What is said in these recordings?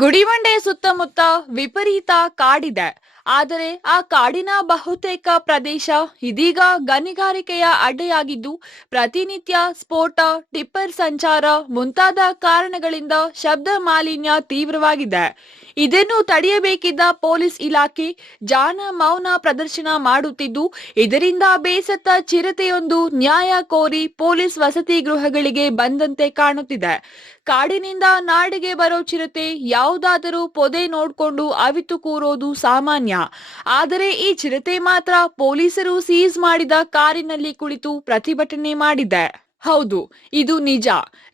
ಗುಡಿಬಂಡೆ ಸುತ್ತಮುತ್ತ ವಿಪರೀತ ಕಾಡಿದೆ. ಆದರೆ ಆ ಕಾಡಿನ ಬಹುತೇಕ ಪ್ರದೇಶ ಇದೀಗ ಗಣಿಗಾರಿಕೆಯ ಅಡ್ಡೆಯಾಗಿದ್ದು, ಪ್ರತಿನಿತ್ಯ ಸ್ಫೋಟ, ಟಿಪ್ಪರ್ ಸಂಚಾರ ಮುಂತಾದ ಕಾರಣಗಳಿಂದ ಶಬ್ದ ಮಾಲಿನ್ಯ ತೀವ್ರವಾಗಿದೆ. ಇದನ್ನು ತಡೆಯಬೇಕಿದ್ದ ಪೊಲೀಸ್ ಇಲಾಖೆ ಜಾಣ ಮೌನ ಪ್ರದರ್ಶನ ಮಾಡುತ್ತಿದ್ದು, ಇದರಿಂದ ಬೇಸತ್ತ ಚಿರತೆಯೊಂದು ನ್ಯಾಯ ಕೋರಿ ಪೊಲೀಸ್ ವಸತಿ ಗೃಹಗಳಿಗೆ ಬಂದಂತೆ ಕಾಣುತ್ತಿದೆ. ಕಾಡಿನಿಂದ ನಾಡಿಗೆ ಬರೋ ಚಿರತೆ ಯಾವುದಾದರೂ ಪೊದೆ ನೋಡ್ಕೊಂಡು ಅವಿತು ಕೂರೋದು ಸಾಮಾನ್ಯ. ಆದರೆ ಈ ಚಿರತೆ ಮಾತ್ರ ಪೊಲೀಸರು ಸೀಸ್ ಮಾಡಿದ ಕಾರಿನಲ್ಲಿ ಕುಳಿತು ಪ್ರತಿಭಟನೆ ಮಾಡಿದೆ. ಹೌದು, ಇದು ನಿಜ.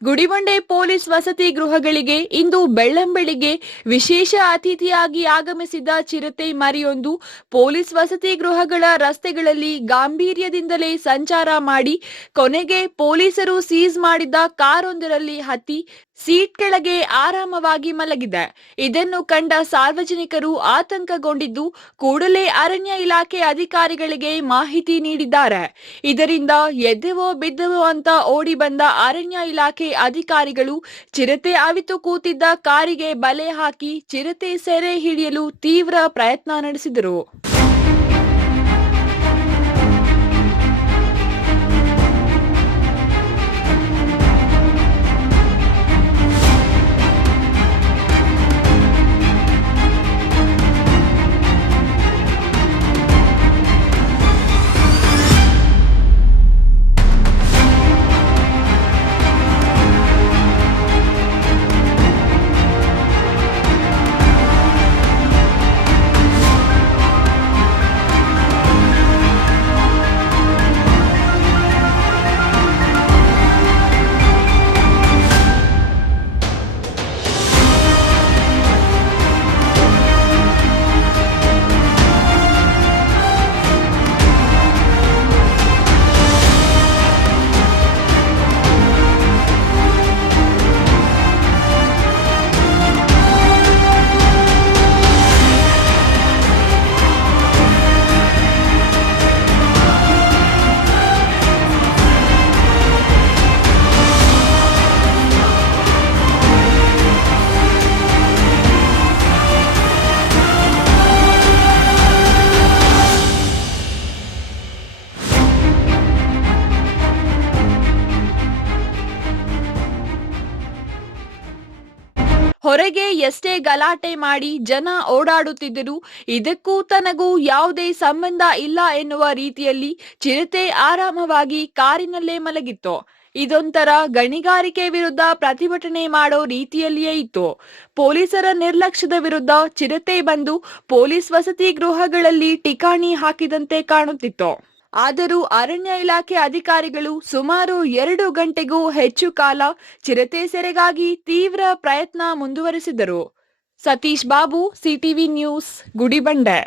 ಗುಡಿಬಂಡೆ ಪೊಲೀಸ್ ವಸತಿ ಗೃಹಗಳಿಗೆ ಇಂದು ಬೆಳ್ಳಂಬೆಳಿಗ್ಗೆ ವಿಶೇಷ ಅತಿಥಿಯಾಗಿ ಆಗಮಿಸಿದ ಚಿರತೆ ಮರಿಯೊಂದು ಪೊಲೀಸ್ ವಸತಿ ಗೃಹಗಳ ರಸ್ತೆಗಳಲ್ಲಿ ಗಾಂಭೀರ್ಯದಿಂದಲೇ ಸಂಚಾರ ಮಾಡಿ ಕೊನೆಗೆ ಪೊಲೀಸರು ಸೀಸ್ ಮಾಡಿದ್ದ ಕಾರೊಂದರಲ್ಲಿ ಹತ್ತಿ ಸೀಟ್ ಕೆಳಗೆ ಆರಾಮವಾಗಿ ಮಲಗಿದೆ. ಇದನ್ನು ಕಂಡ ಸಾರ್ವಜನಿಕರು ಆತಂಕಗೊಂಡಿದ್ದು ಕೂಡಲೇ ಅರಣ್ಯ ಇಲಾಖೆ ಅಧಿಕಾರಿಗಳಿಗೆ ಮಾಹಿತಿ ನೀಡಿದ್ದಾರೆ. ಇದರಿಂದ ಎದ್ದೆವೋ ಬಿದ್ದವೋ ಅಂತ ಓಡಿ ಬಂದ ಅರಣ್ಯ ಇಲಾಖೆ ಅಧಿಕಾರಿಗಳು ಚಿರತೆ ಅವಿತು ಕೂತಿದ್ದ ಕಾರಿಗೆ ಬಲೆ ಹಾಕಿ ಚಿರತೆ ಸೆರೆ ಹಿಡಿಯಲು ತೀವ್ರ ಪ್ರಯತ್ನ ನಡೆಸಿದರು. ಹೊರಗೆ ಎಷ್ಟೇ ಗಲಾಟೆ ಮಾಡಿ ಜನ ಓಡಾಡುತ್ತಿದ್ದರೂ ಇದಕ್ಕೂ ತನಗೂ ಯಾವುದೇ ಸಂಬಂಧ ಇಲ್ಲ ಎನ್ನುವ ರೀತಿಯಲ್ಲಿ ಚಿರತೆ ಆರಾಮವಾಗಿ ಕಾರಿನಲ್ಲೇ ಮಲಗಿತ್ತು. ಇದೊಂಥರ ಗಣಿಗಾರಿಕೆ ವಿರುದ್ಧ ಪ್ರತಿಭಟನೆ ಮಾಡೋ ರೀತಿಯಲ್ಲಿಯೇ ಇತ್ತು. ಪೊಲೀಸರ ನಿರ್ಲಕ್ಷ್ಯದ ವಿರುದ್ಧ ಚಿರತೆ ಬಂದು ಪೊಲೀಸ್ ವಸತಿ ಗೃಹಗಳಲ್ಲಿ ಠಿಕಾಣಿ ಹಾಕಿದಂತೆ ಕಾಣುತ್ತಿತ್ತು. ಆದರೂ ಅರಣ್ಯ ಇಲಾಖೆ ಅಧಿಕಾರಿಗಳು ಸುಮಾರು 2 ಗಂಟೆಗೂ ಹೆಚ್ಚು ಕಾಲ ಚಿರತೆ ಸೆರೆಗಾಗಿ ತೀವ್ರ ಪ್ರಯತ್ನ ಮುಂದುವರೆಸಿದರು. Satish Babu, CTV news, Gudibande.